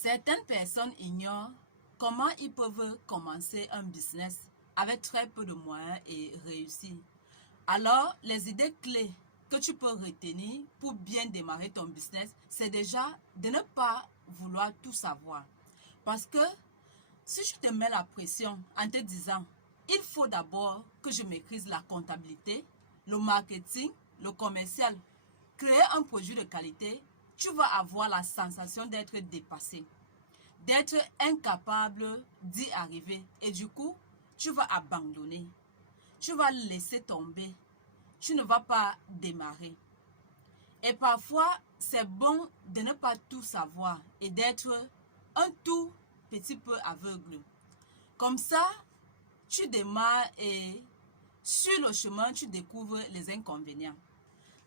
Certaines personnes ignorent comment ils peuvent commencer un business avec très peu de moyens et réussir. Alors, les idées clés que tu peux retenir pour bien démarrer ton business, c'est déjà de ne pas vouloir tout savoir. Parce que si tu te mets la pression en te disant, il faut d'abord que je maîtrise la comptabilité, le marketing, le commercial, créer un produit de qualité, tu vas avoir la sensation d'être dépassé, d'être incapable d'y arriver et du coup, tu vas abandonner, tu vas laisser tomber, tu ne vas pas démarrer. Et parfois, c'est bon de ne pas tout savoir et d'être un tout petit peu aveugle. Comme ça, tu démarres et sur le chemin, tu découvres les inconvénients.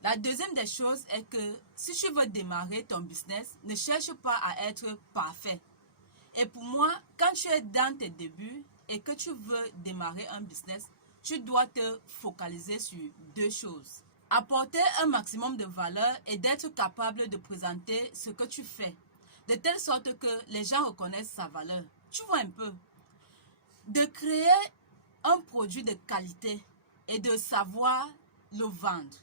La deuxième des choses est que si tu veux démarrer ton business, ne cherche pas à être parfait. Et pour moi, quand tu es dans tes débuts et que tu veux démarrer un business, tu dois te focaliser sur deux choses. Apporter un maximum de valeur et d'être capable de présenter ce que tu fais, de telle sorte que les gens reconnaissent sa valeur. Tu vois un peu. De créer un produit de qualité et de savoir le vendre.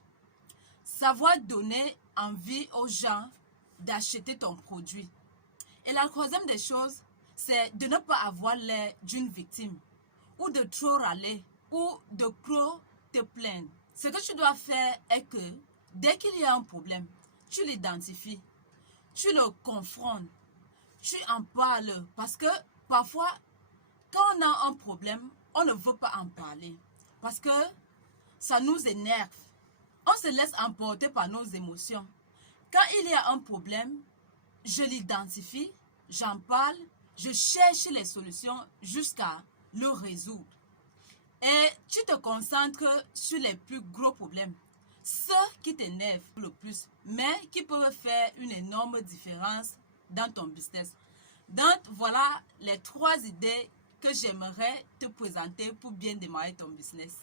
Savoir donner envie aux gens d'acheter ton produit. Et la troisième des choses, c'est de ne pas avoir l'air d'une victime ou de trop râler ou de trop te plaindre. Ce que tu dois faire est que dès qu'il y a un problème, tu l'identifies, tu le confrontes, tu en parles parce que parfois, quand on a un problème, on ne veut pas en parler parce que ça nous énerve. On se laisse emporter par nos émotions. Quand il y a un problème, je l'identifie, j'en parle, je cherche les solutions jusqu'à le résoudre. Et tu te concentres sur les plus gros problèmes, ceux qui t'énervent le plus, mais qui peuvent faire une énorme différence dans ton business. Donc, voilà les trois idées que j'aimerais te présenter pour bien démarrer ton business.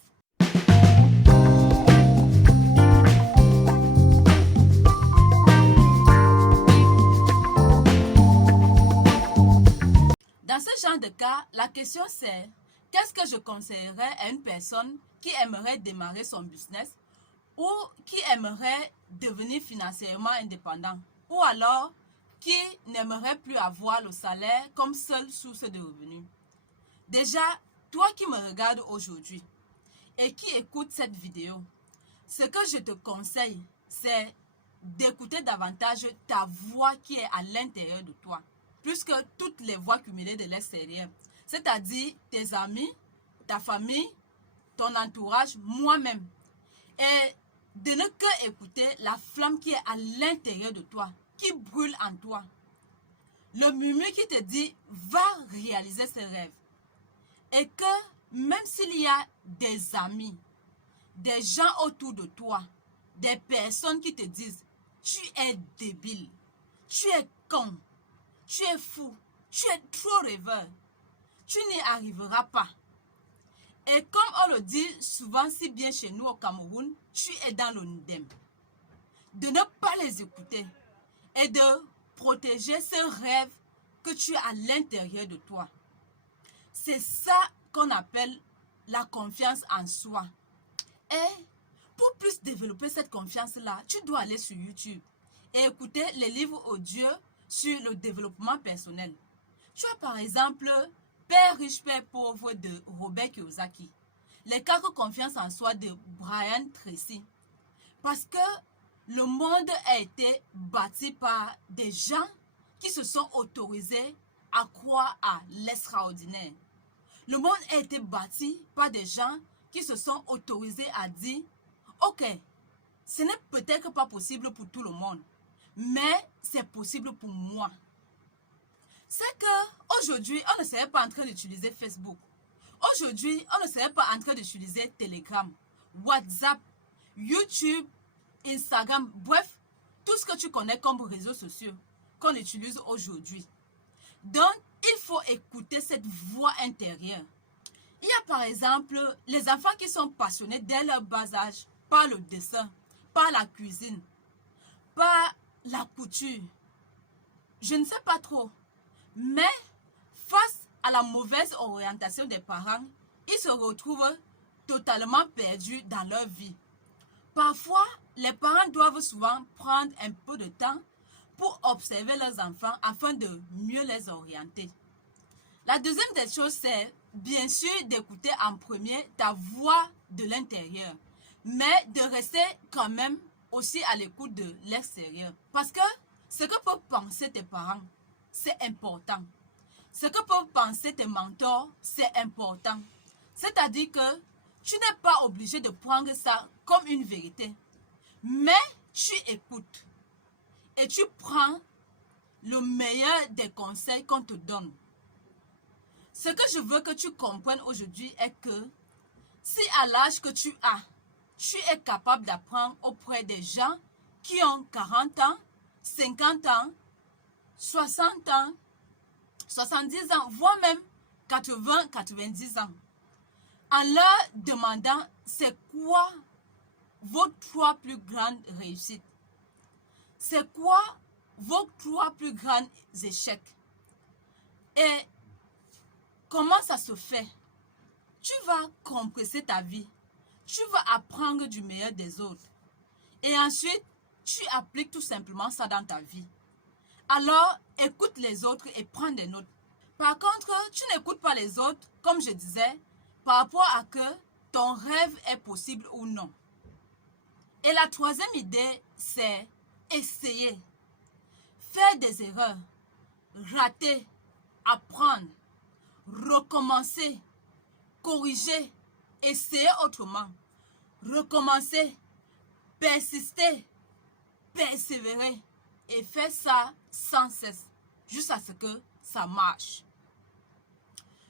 Dans ce genre de cas, la question c'est, qu'est-ce que je conseillerais à une personne qui aimerait démarrer son business ou qui aimerait devenir financièrement indépendant ou alors qui n'aimerait plus avoir le salaire comme seule source de revenus. Déjà, toi qui me regardes aujourd'hui et qui écoutes cette vidéo, ce que je te conseille, c'est d'écouter davantage ta voix qui est à l'intérieur de toi, plus que toutes les voix cumulées de l'extérieur, c'est-à-dire tes amis, ta famille, ton entourage, moi-même. Et de ne que écouter la flamme qui est à l'intérieur de toi, qui brûle en toi. Le murmure qui te dit, va réaliser ce rêve. Et que même s'il y a des amis, des gens autour de toi, des personnes qui te disent, tu es débile, tu es con, tu es fou, tu es trop rêveur, tu n'y arriveras pas. Et comme on le dit souvent si bien chez nous au Cameroun, tu es dans le ndem. De ne pas les écouter et de protéger ce rêve que tu as à l'intérieur de toi. C'est ça qu'on appelle la confiance en soi. Et pour plus développer cette confiance-là, tu dois aller sur YouTube et écouter les livres audio sur le développement personnel. Tu as par exemple Père riche, Père pauvre de Robert Kiyosaki, Les 4 confiances en soi de Brian Tracy. Parce que le monde a été bâti par des gens qui se sont autorisés à croire à l'extraordinaire. Le monde a été bâti par des gens qui se sont autorisés à dire « Ok, ce n'est peut-être pas possible pour tout le monde, mais c'est possible pour moi. » C'est qu'aujourd'hui, on ne serait pas en train d'utiliser Facebook. Aujourd'hui, on ne serait pas en train d'utiliser Telegram, WhatsApp, YouTube, Instagram, bref, tout ce que tu connais comme réseaux sociaux qu'on utilise aujourd'hui. Donc, il faut écouter cette voix intérieure. Il y a par exemple les enfants qui sont passionnés dès leur bas âge par le dessin, par la cuisine, par la couture. Je ne sais pas trop, Mais face à la mauvaise orientation des parents, ils se retrouvent totalement perdus dans leur vie. Parfois, les parents doivent souvent prendre un peu de temps pour observer leurs enfants afin de mieux les orienter. La deuxième des choses, c'est bien sûr d'écouter en premier ta voix de l'intérieur, mais de rester quand même aussi à l'écoute de l'extérieur. Parce que ce que peuvent penser tes parents, c'est important. Ce que peuvent penser tes mentors, c'est important. C'est-à-dire que tu n'es pas obligé de prendre ça comme une vérité, mais tu écoutes et tu prends le meilleur des conseils qu'on te donne. Ce que je veux que tu comprennes aujourd'hui est que si à l'âge que tu as, tu es capable d'apprendre auprès des gens qui ont 40 ans, 50 ans, 60 ans, 70 ans, voire même 80, 90 ans, en leur demandant c'est quoi vos 3 plus grandes réussites, c'est quoi vos 3 plus grands échecs et comment ça se fait. Tu vas compresser ta vie, tu vas apprendre du meilleur des autres et ensuite tu appliques tout simplement ça dans ta vie. Alors écoute les autres et prends des notes. Par contre, tu n'écoutes pas les autres, comme je disais, par rapport à que ton rêve est possible ou non. Et la troisième idée, c'est essayer, faire des erreurs, rater, apprendre, recommencer, corriger, essayer autrement, recommencer, persister, persévérer et faire ça sans cesse, jusqu'à ce que ça marche.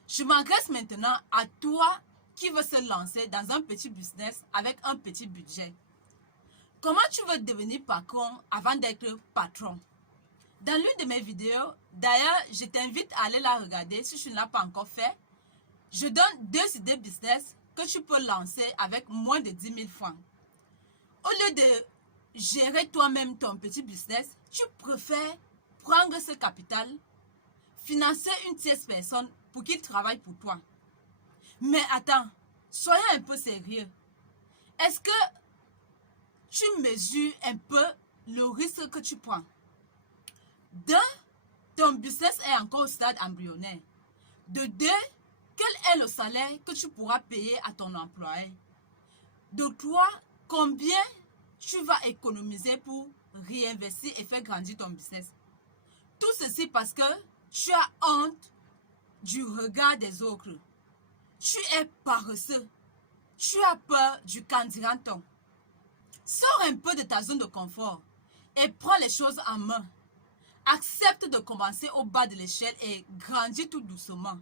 Je m'adresse maintenant à toi qui veux se lancer dans un petit business avec un petit budget. Comment tu veux devenir patron avant d'être patron? Dans l'une de mes vidéos, d'ailleurs, je t'invite à aller la regarder si tu ne l'as pas encore fait. Je donne 2 idées business que tu peux lancer avec moins de 10 000 francs. Au lieu de gérer toi-même ton petit business, tu préfères prendre ce capital, financer une tierce personne pour qu'il travaille pour toi. Mais attends, soyons un peu sérieux. Est-ce que tu mesures un peu le risque que tu prends? D'un, ton business est encore au stade embryonnaire. De deux, quel est le salaire que tu pourras payer à ton employé? De trois, combien tu vas économiser pour réinvestir et faire grandir ton business? Tout ceci parce que tu as honte du regard des autres. Tu es paresseux. Tu as peur du qu'en dira-t-on. Sors un peu de ta zone de confort et prends les choses en main. Accepte de commencer au bas de l'échelle et grandis tout doucement.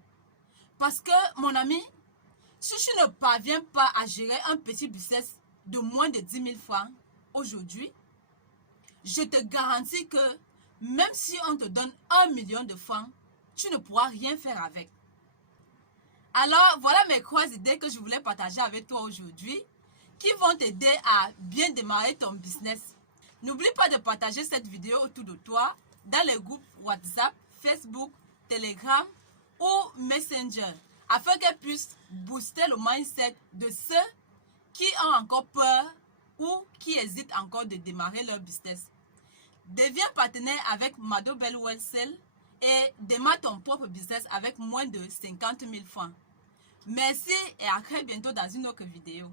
Parce que, mon ami, si tu ne parviens pas à gérer un petit business de moins de 10 000 francs aujourd'hui, je te garantis que même si on te donne 1 million de francs, tu ne pourras rien faire avec. Alors, voilà mes 3 idées que je voulais partager avec toi aujourd'hui qui vont t'aider à bien démarrer ton business. N'oublie pas de partager cette vidéo autour de toi dans les groupes WhatsApp, Facebook, Telegram ou Messenger afin qu'elle puisse booster le mindset de ceux qui ont encore peur ou qui hésitent encore de démarrer leur business. Deviens partenaire avec Mado Bell Wholesale et démarre ton propre business avec moins de 50 000 francs. Merci et à très bientôt dans une autre vidéo.